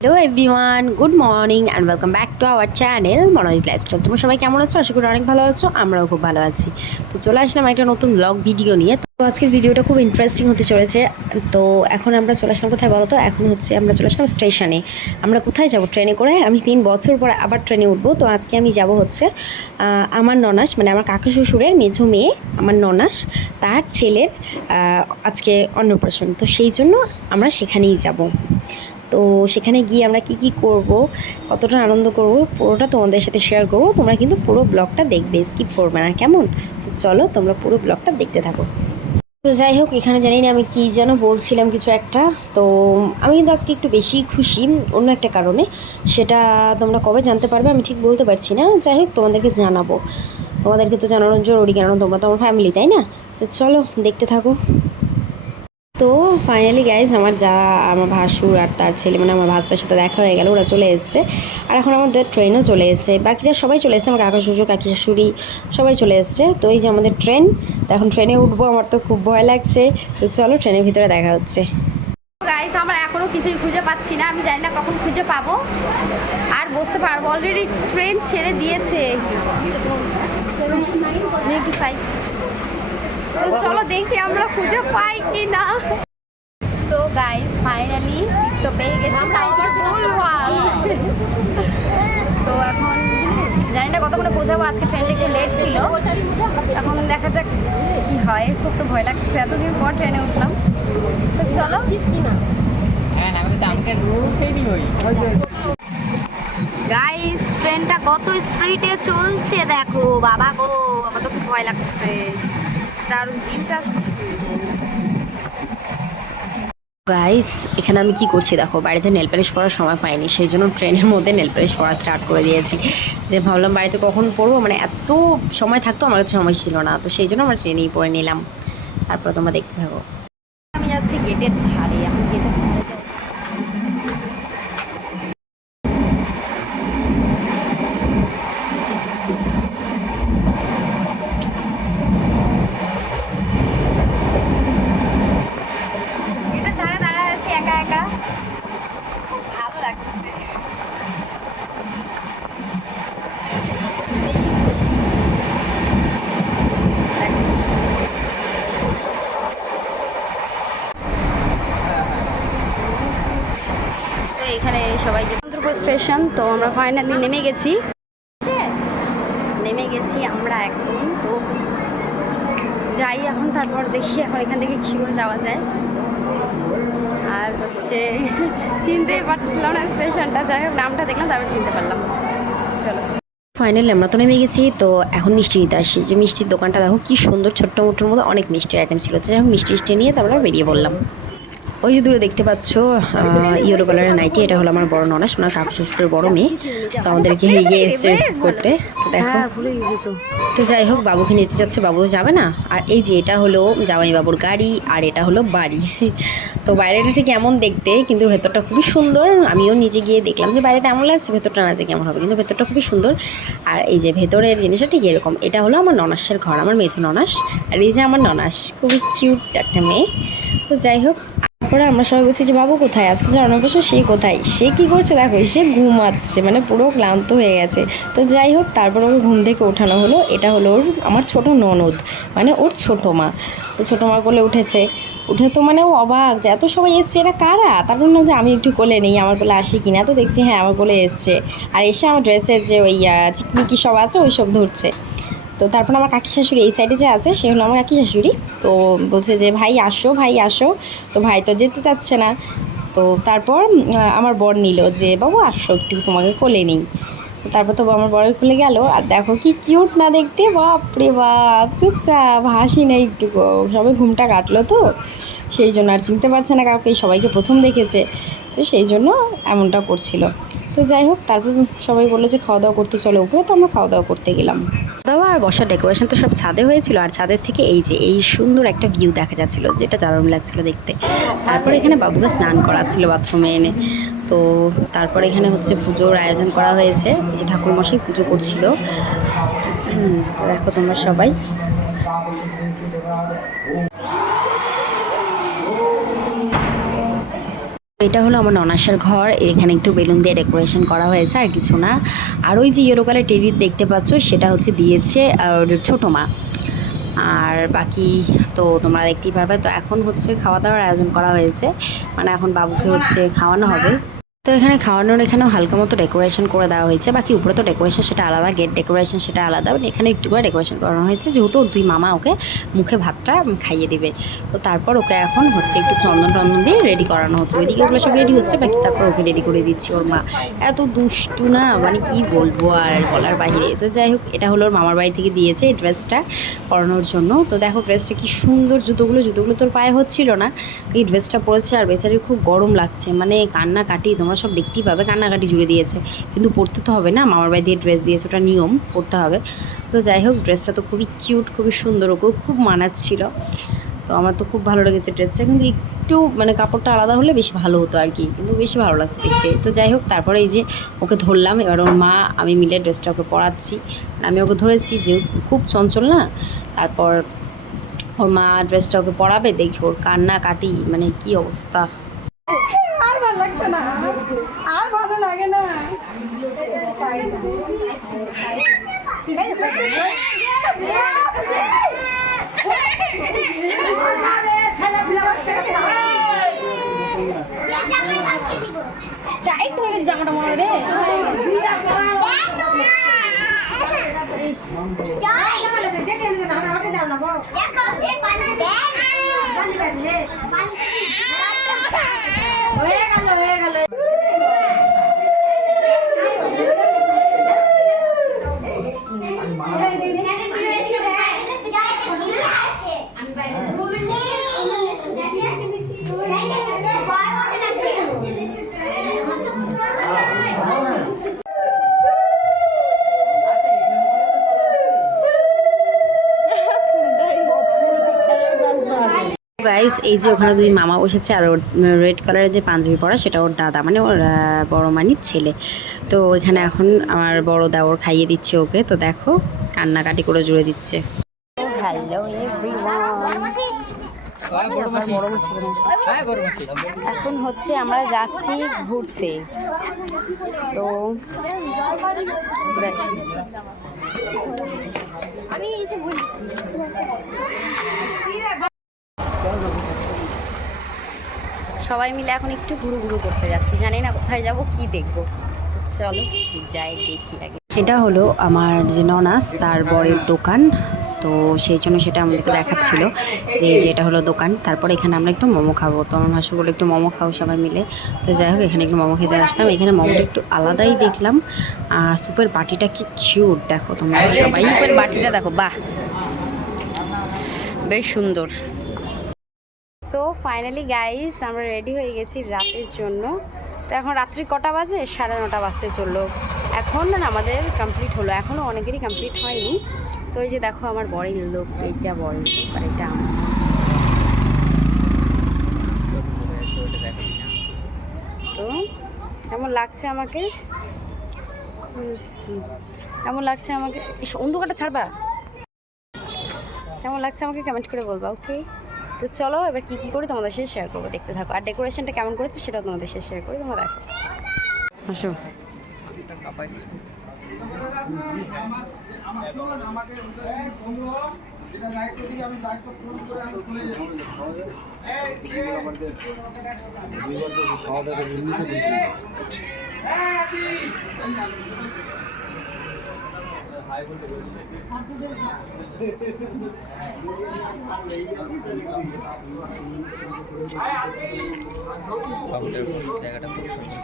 Hello everyone, good morning and welcome back to our channel Manoj lifestyle. তোমরা সবাই কেমন আছো? আশা করি অনেক ভালো আছো, আমরাও খুব ভালো আছি। তো চলে আসলাম একটা নতুন ব্লগ ভিডিও নিয়ে। তো আজকের ভিডিওটা খুব ইন্টারেস্টিং হতে চলেছে। তো এখন আমরা চলে আসলাম কোথায় বলো তো? এখন হচ্ছে আমরা চলে আসলাম স্টেশনে। আমরা কোথায় যাব? ট্রেনে করে। আমি 3 বছর পরে আবার ট্রেনে উঠবো। তো আজকে আমি যাব হচ্ছে আমার ননাস, মানে আমার কাকা শ্বশুরের মেঝো মেয়ে, আমার ননাস, তার ছেলের আজকে অন্নপ্রাশন। তো সেই জন্য আমরা সেখানেই যাব। তো সেখানে গিয়ে আমরা কি কি করব, কতটা আনন্দ করব, পুরোটা তোমাদের সাথে শেয়ার করব। তোমরা কিন্তু পুরো ব্লগটা দেখবে, স্কিপ করবে না, কেমন? তো চলো তোমরা পুরো ব্লগটা দেখতে থাকো। তো যাই হোক, এখানে জানি না আমি কি যেন বলছিলাম কিছু একটা। তো আমি কিন্তু আজকে একটু বেশি খুশি অন্য একটা কারণে। সেটা তোমরা কবে জানতে পারবে আমি ঠিক বলতে পারছি না। যাই হোক, তোমাদেরকে জানাবো। তোমাদেরকে তো জানানোর জরুরি, কেননা তোমরা তো আমার ফ্যামিলি, তাই না? তো চলো দেখতে থাকো। তো ফাইনালি গাইজ, আমার ভাসুর আর তার ছেলে, মানে আমার ভাস্তার সাথে দেখা হয়ে গেল, ওরা চলে এসছে। আর এখন আমাদের ট্রেনও চলে এসছে, বাকিরা সবাই চলে এসছে, আমার কাকা শ্বশুর, কাকি শাশুড়ি সবাই চলে এসছে। তো এই যে আমাদের ট্রেন, তো এখন ট্রেনে উঠবো। আমার তো খুব ভয় লাগছে। তো চলো ট্রেনের ভিতরে দেখা হচ্ছে। গাইস, আমরা এখনো কিছুই খুঁজে পাচ্ছি না। আমি জানি না কখন খুঁজে পাবো আর বসতে পারবো। অলরেডি ট্রেন ছেড়ে দিয়েছে। একটু সাইড। তো চলো দেখি আমরা খুঁজে পাই কি না। সো গাইস, ফাইনালি সিট তো পেয়ে গেছি। তাও আমার ভুলভাল। তো এখন জানি না কতক্ষণে পৌঁছাবো। আজকে ট্রেনটা একটু লেট ছিল। এখন দেখা যাক কি হয়। খুব তো ভয় লাগছে, এতদিন পর ট্রেনে উঠলাম। তো চলো। গাইস, ট্রেনটা কত স্পিডে চলছে দেখো। বাবা গো, আমার তো খুব ভয় লাগছে। দারুণ ভিউটা। গাইস, এখানে আমি কি করছি দেখো, বাড়িতে নেল পালিশ পরার সময় পাইনি, সেই জন্য ট্রেনের মধ্যে নেল পালিশ পরা স্টার্ট করে দিয়েছি। যে ভাবলাম বাড়িতে কখন পরবো, মানে এত সময় থাকতো, আমার কাছে সময় ছিল না। তো সেই জন্য আমরা ট্রেনেই পরে নিলাম। তারপর তোমরা দেখতে থাকো। আমি যাচ্ছি গেটের ধারে। আমি গেটের ধারে যাই। গেটের ধারে দাঁড়ায় আছি একা একা। খুব ভালো লাগছে। বেশি খুশি। দেখো। তো এখানে সবাই চন্দ্রপুর স্টেশন। তো আমরা ফাইনালি নেমে গেছি আমরা এখন। তো যাই এখন, তারপর দেখি এখন এখান থেকে কী করে যাওয়া যায়। আর হচ্ছে চিনতেই পারছিলাম না স্টেশনটা। যাই হোক, নামটা দেখলাম, তারপর চিনতে পারলাম। চলো। ফাইনালি আমরা তো নেমে গেছি। তো এখন মিষ্টি নিতে আসছি। যে মিষ্টির দোকানটা দেখো কি সুন্দর, ছোট্ট মোটোর মধ্যে অনেক মিষ্টির আইটেম ছিল। তো যাই হোক, মিষ্টি নিয়ে তারপর বেরিয়ে পড়লাম। ওই যে দূরে দেখতে পাচ্ছ ইয়েলো কালারের নাইটি, এটা হলো আমার বড় ননাস, আমার কাকু শ্বশুরের বড় মেয়ে। তো আমাদেরকে গিয়ে এসছে রিসিভ করতে। তো দেখো, তো যাই হোক, বাবুকে নিতে যাচ্ছে, বাবু তো যাবে না। আর এই যে এটা হলো জামাই বাবুর গাড়ি, আর এটা হলো বাড়ি। তো বাইরেটা ঠিক এমন দেখতে, কিন্তু ভেতরটা খুবই সুন্দর। আমিও নিজে গিয়ে দেখলাম যে বাইরেটা এমন লাগছে, ভেতরটা না যে কেমন হবে, কিন্তু ভেতরটা খুবই সুন্দর। আর এই যে ভেতরের জিনিসটা ঠিক এরকম। এটা হলো আমার ননাসের ঘর, আমার মেজো ননাস। আর এই যে আমার ননাস, খুবই কিউট একটা মেয়ে। তো যাই হোক, তারপরে আমরা সবাই বলছি যে বাবু কোথায়, আজকে যে অন্নপ্রাশন সে কোথায়, সে কী করছে দেখো, সে ঘুমাচ্ছে, মানে পুরো ক্লান্ত হয়ে গেছে। তো যাই হোক, তারপর ওর ঘুম থেকে ওঠানো হলো। এটা হলো ওর আমার ছোট ননদ, মানে ওর ছোটো মা। তো ছোটো মা কোলে উঠেছে। উঠে তো মানে ও অবাক যে এত সবাই এসছে, এটা কারা। তারপর বললাম যে আমি একটু কোলে নেই, আমার কোলে আসি কিনা। তো দেখছি হ্যাঁ, আমার কোলে এসছে। আর এসে আমার ড্রেসের যে ওই চিকমিকি সব আছে ওই সব ধরছে। তো তারপর আমার কাকি শাশুড়ি এই সাইডে যে আছে, সে হলো আমার কাকি শাশুড়ি। তো বলছে যে ভাই আসো, ভাই আসো। তো ভাই তো যেতে চাচ্ছে না। তো তারপর আমার বর নিল যে বাবু আসো, একটু তোমাকে কোলে নিই। তারপর তো আমার বরের খুলে গেল। আর দেখো কি কিউট না দেখতে, বাপরে বাপ, চুপচাপ, হাসি নেই একটু। সবাই ঘুমটা কাটলো তো সেই জন্য, আর চিনতে পারছে না কাউকে, সবাইকে প্রথম দেখেছে। তো সেই জন্য এমনটা করছিল। তো যাই হোক, তারপর সবাই বললো যে খাওয়া দাওয়া করতে চলো উপরে। তো আমরা খাওয়া দাওয়া করতে গেলাম। দাওয়া আর বসার ডেকোরেশন তো সব ছাদে হয়েছিল, আর ছাদের থেকে এই যে এই সুন্দর একটা ভিউ দেখা যাচ্ছিলো, যেটা দারুণ লাগছিলো দেখতে। তারপর এখানে বাবুকে স্নান করাচ্ছিল বাথরুমে এনে। তো তারপর এখানে হচ্ছে পুজোর আয়োজন করা হয়েছে, এই যে ঠাকুরমশাই পুজো করছিল। তো দেখো তোমরা সবাই। এটা হলো আমার ননাসের ঘর। এখানে একটু বেলুন দিয়ে ডেকোরেশন করা হয়েছে, আর কিছু না। আর ওই যে ইয়েলো কালার টেডি দেখতে পাচ্ছ, সেটা হচ্ছে দিয়েছে ওর ছোটো মা। আর বাকি তো তোমরা দেখতেই পারবে। তো এখন হচ্ছে খাওয়া দাওয়ার আয়োজন করা হয়েছে, মানে এখন বাবুকে হচ্ছে খাওয়ানো হবে। তো এখানে খাওয়ানোর এখানেও হালকা মতো ডেকোরেশন করে দেওয়া হয়েছে। বাকি উপরে তো ডেকোরেশন সেটা আলাদা, গেট ডেকোরেশন সেটা আলাদা, এখানে একটু করে ডেকোরেশন করানো হয়েছে, যেহেতু ওর দুই মামা ওকে মুখে ভাতটা খাইয়ে দিবে। তো তারপর ওকে এখন হচ্ছে একটু চন্দন টন্দন দিয়ে রেডি করানো হচ্ছে। ওইদিকে ওগুলো সব রেডি হচ্ছে, বাকি তারপর ওকে রেডি করে দিচ্ছি। ওর মা এত দুষ্টু না, মানে কি বলবো আর বলার বাহিরে। তো যাই হোক, এটা হলো ওর মামার বাড়ি থেকে দিয়েছে এই ড্রেসটা পরানোর জন্য। তো দেখো ড্রেসটা কি সুন্দর, জুতোগুলো তোর পায়ে হচ্ছিল না, এই ড্রেসটা পরেছে। আর বেচারির খুব গরম লাগছে, মানে কান্নাকাটি, তোমরা সব দেখতেই পাবে, কান্নাকাটি জুড়ে দিয়েছে। কিন্তু পরতে তো হবে না, মামার বাড়ি দিয়ে ড্রেস দিয়েছে, ওটা নিয়ম, পরতে হবে। তো যাই হোক, ড্রেসটা তো খুবই কিউট, খুবই সুন্দর, ওকেও খুব মানাচ্ছিল। তো আমার তো খুব ভালো লেগেছে ড্রেসটা, কিন্তু একটু মানে কাপড়টা আলাদা হলে বেশি ভালো হতো আর কি, কিন্তু বেশি ভালো লাগছে দেখতে। তো যাই হোক, তারপরে এই যে ওকে ধরলাম, এবার ওর মা আমি মিলে ড্রেসটা ওকে পরাচ্ছি। আমি ওকে ধরেছি, যে খুব চঞ্চল না। তারপর ওর মা ড্রেসটা ওকে পরাবে, দেখি ওর কান্নাকাটি, মানে কি অবস্থা। আর ভালো লাগছে না, আর ভালো লাগে না। টাইট হয়ে গেছে জামাটা মনে হয় রে। গাইস, এই যে ওখানে দুই মামা বসেছে, আর ওর রেড কালারের যে পাঞ্জাবি পরা, সেটা ওর দাদা, মানে ওর বড় মানির ছেলে। তো এখানে এখন আমার বড় দেওর খাইয়ে দিচ্ছে ওকে। তো দেখো কান্নাকাটি করে জুড়ে দিচ্ছে। হ্যালো এখন হচ্ছে আমরা যাচ্ছি ঘুরতে। তো আমি সবাই মিলে এখন একটু ঘুরু ঘুরু করতে যাচ্ছি, জানি না কোথায় যাব, কি দেখবো। চলো যাই দেখি আগে। এটা হলো আমার যে ননাস, তার বরের দোকান। তো সেই জন্য সেটা আমাদেরকে দেখাচ্ছিল, যে এটা হলো দোকান। তারপর এখানে আমরা একটু মোমো খাবো। তো আমার ভাসুর বলে একটু মোমো খাও সবাই মিলে। তো যাই হোক, এখানে একটু মোমো খেতে আসলাম। এখানে মোমোটা একটু আলাদাই দেখলাম। আর সুপের বাটিটা কি কিউট, দেখো তোমরা সবাই, সুপের বাটিটা দেখো, বাহ বেশ সুন্দর। সো ফাইনালি গাইস, আমরা রেডি হয়ে গেছি রাতের জন্য। তো এখন রাত্রি কটা বাজে? 9:30 বাজতে চললো। এখন না আমাদের কমপ্লিট হলো, এখনও অনেকেরই কমপ্লিট হয়নি। তো এই যে দেখো আমার বরের লোক, এইটা বরের লোক, আর এটা আমার। তো কেমন লাগছে আমাকে, কেমন লাগছে আমাকে, অন্ধকারটা ছাড়বা, কেমন লাগছে আমাকে কমেন্ট করে বলবা, ওকে? তো চলো এবার কী কী করি তোমাদের সাথে শেয়ার করবো, দেখতে থাকো। আর ডেকোরেশনটা কেমন করেছে সেটাও তোমাদের সাথে শেয়ার করি, তোমরা দেখো। আসো। জায়গাটা খুব সুন্দর।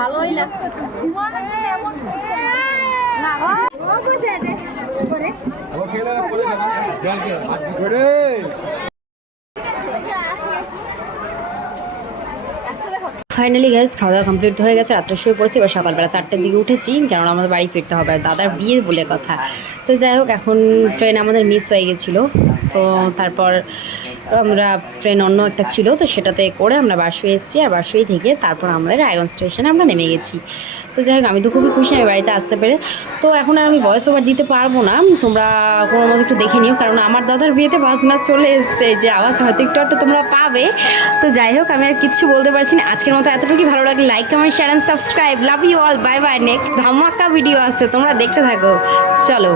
ভালোই লাগতেছে ফাইনালি গাইজ, খাওয়া দাওয়া কমপ্লিট হয়ে গেছে, রাত্রে শুয়ে পড়েছি। এবার সকালবেলা 4টার দিকে উঠেছি, কারণ আমাদের বাড়ি ফিরতে হবে, আর দাদার বিয়ে বলে কথা। তো যাই হোক, এখন ট্রেন আমাদের মিস হয়ে গেছিলো। তো তারপর আমরা ট্রেন অন্য একটা ছিল, তো সেটাতে করে আমরা বারশুই এসেছি, আর বারশুই থেকে তারপর আমাদের রায়গঞ্জ স্টেশনে আমরা নেমে গেছি। তো যাই হোক, আমি তো খুবই খুশি আমি বাড়িতে আসতে পেরে। তো এখন আর আমি ভয়েস ওভার দিতে পারবো না, তোমরা কোনো মতো একটু দেখে নিও, কারণ আমার দাদার বিয়েতে বাজনা চলে এসছে, যে আওয়াজ হয়তো একটু একটু তোমরা পাবে। তো যাই হোক, আমি আর কিচ্ছু বলতে পারছি না। আজকের মতো এতটুকুই, ভালো লাগলে like comment share and subscribe. Love you all, bye bye. Next ধামাকা ভিডিও আসছে, তোমরা দেখতে থাকো। চলো।